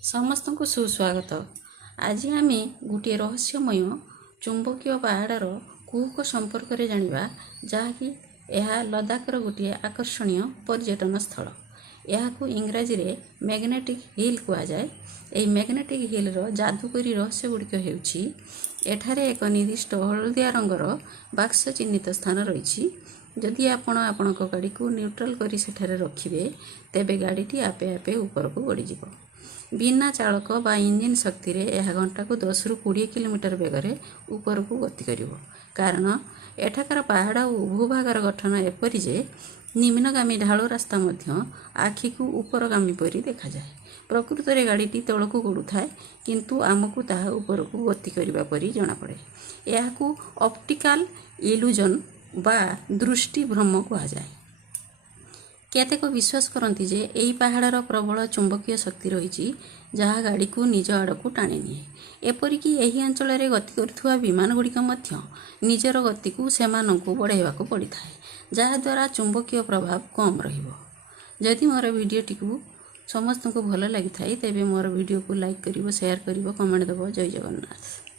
समस्त को सुस्वागत। आज आम गोटे रहस्यमय चुंबकीय पहाड़र कुहक संपर्क में जाना जहाँकि यह लद्दाखर गोटे आकर्षणीय पर्यटन स्थल। यह इंग्राजी रे मैग्नेटिक हिल कहुए। यह मैग्नेटिक हिल जादुकरी रहस्य गुड़िक एठारे एक निर्दिष्ट हलदिया रंगर बाक्स चिन्हित स्थान रही। जदि आपण गाड़ी को न्यूट्रल करी सेठारे रखिए तेबे गाड़ीटी आपे आपे ऊपर को गड़ीज। बिना चालक बा इंजिन शक्ति रे यह घंटा को 10 ରୁ 20 किलोमीटर बेगरे ऊपर को गति करिवो। कारण एठाकार पहाड़ और भूभागर गठन एपरि जे निम्नगामी ढाल रास्ता मध्य आखि को उपरगामी परी देखा जाए। प्रकृत रे गाड़ीटी तल को गड़ू थाए किंतु आमको ताहा ऊपर को गति करिबा परी जणा पड़े। यह ऑप्टिकल इल्यूजन बा दृष्टि भ्रम कहा जाए। केतेक विश्वास करती जे यही पहाड़र प्रबल चुंबकीय शक्ति रही जहाँ गाड़ी को निज आड़ को टाणी निए। एपरिक यही अंचल में गति करुवा विमान गुड़िक निजर गति को सेमानंकु बढ़ाइबाकु पड़ी थाए जहाद्वारा चुंबकीय प्रभाव कम रहिबो। जदि मोर भिडियोटी को समस्त को भल लगी थाए तेबे मोर भिडियो को लाइक करिवो, शेयर करिवो, कमेंट देवो। जय जगन्नाथ।